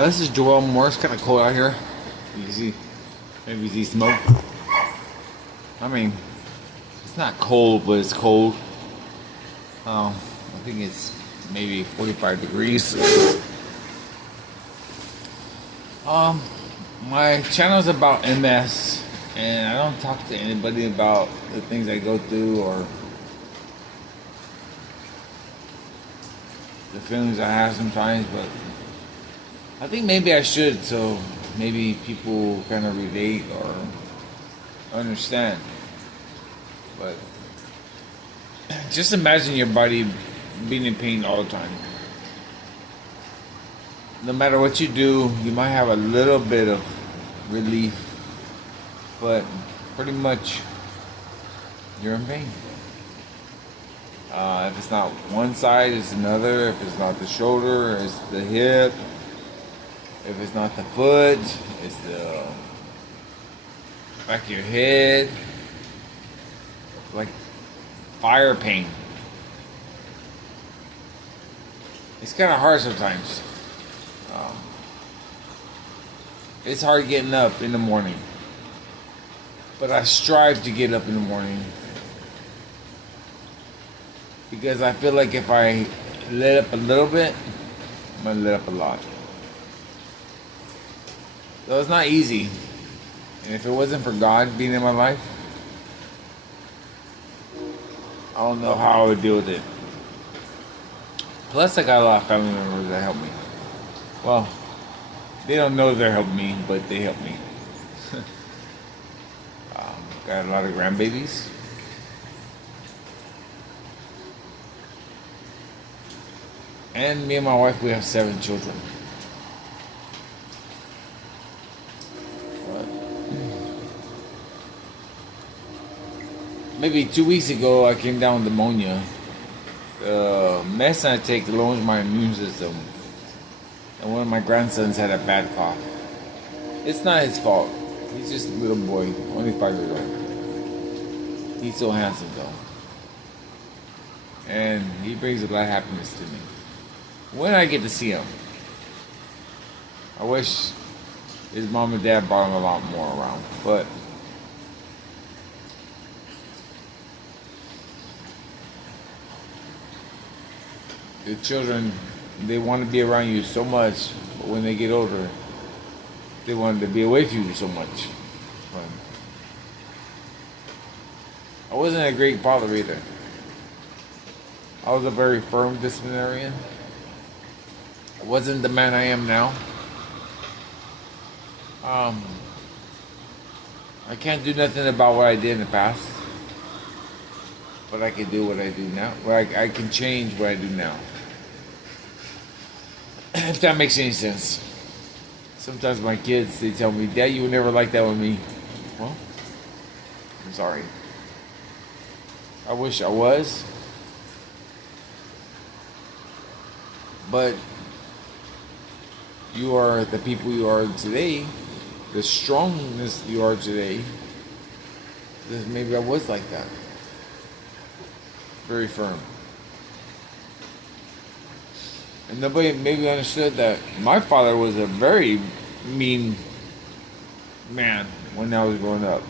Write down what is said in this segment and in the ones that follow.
This is Joel Moore. It's kind of cold out here. You can see, maybe you see smoke. I mean, it's not cold, but it's cold. I think it's maybe 45 degrees. My channel is about MS, and I don't talk to anybody about the things I go through or the feelings I have sometimes, but I think maybe I should, so maybe people kind of relate or understand. But just imagine your body being in pain all the time. No matter what you do, you might have a little bit of relief, but pretty much you're in pain. If it's not one side, it's another. If it's not the shoulder, it's the hip. If it's not the foot, it's the back of your head. Like fire pain. It's kind of hard sometimes. It's hard getting up in the morning. But I strive to get up in the morning. Because I feel like if I let up a little bit, I'm going to let up a lot. So it's not easy. And if it wasn't for God being in my life, I don't know how I would deal with it. Plus, I got a lot of family members that help me. Well, they don't know they're helping me, but they help me. Got a lot of grandbabies. And me and my wife, we have 7 children. Maybe 2 weeks ago, I came down with pneumonia. The medicine I take lowers my immune system. And one of my grandsons had a bad cough. It's not his fault. He's just a little boy, only 5 years old. He's so handsome though. And he brings a lot of happiness to me. When I get to see him, I wish his mom and dad brought him a lot more around. But the children, they want to be around you so much, but when they get older, they want to be away from you so much. But I wasn't a great father either. I was a very firm disciplinarian. I wasn't the man I am now. I can't do nothing about what I did in the past, but I can do what I do now. Well, I can change what I do now. If that makes any sense. Sometimes my kids, they tell me, "Dad, you would never like that with me." Well, I'm sorry. I wish I was. But you are the people you are today, the strongness you are today, because maybe I was like that. Very firm. And nobody maybe understood that my father was a very mean man when I was growing up.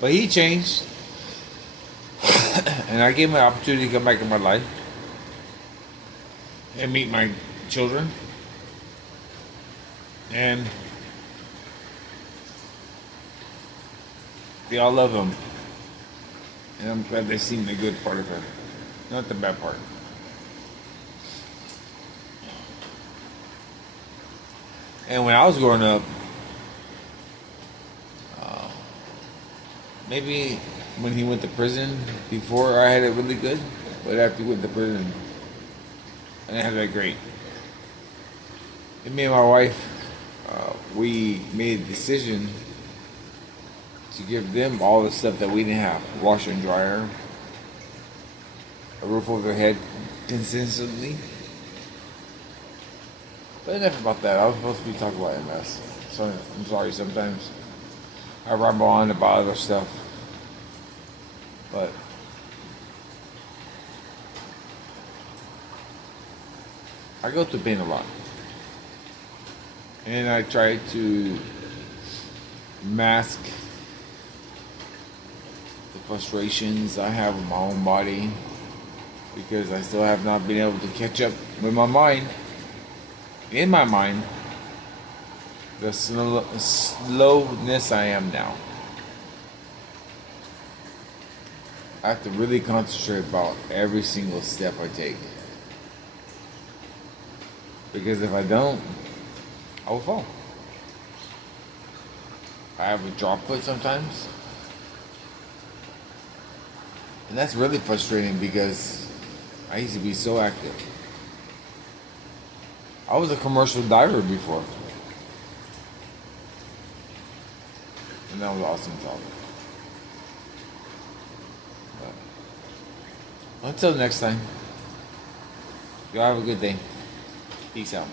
But he changed. And I gave him an opportunity to come back in my life and meet my children. And they all love him. And I'm glad they've seen the good part of him, not the bad part. And when I was growing up, maybe when he went to prison, before I had it really good, but after he went to prison, I didn't have that great. And me and my wife, we made a decision to give them all the stuff that we didn't have. Washer and dryer, a roof over their head consistently. But enough about that. I was supposed to be talking about MS. So I'm sorry, sometimes I ramble on about other stuff. But I go through pain a lot. And I try to mask the frustrations I have with my own body because I still have not been able to catch up with my mind. In my mind, the slowness I am now. I have to really concentrate about every single step I take. Because if I don't, I will fall. I have a drop foot sometimes. And that's really frustrating because I used to be so active. I was a commercial diver before. And that was an awesome job. But until next time, y'all have a good day. Peace out.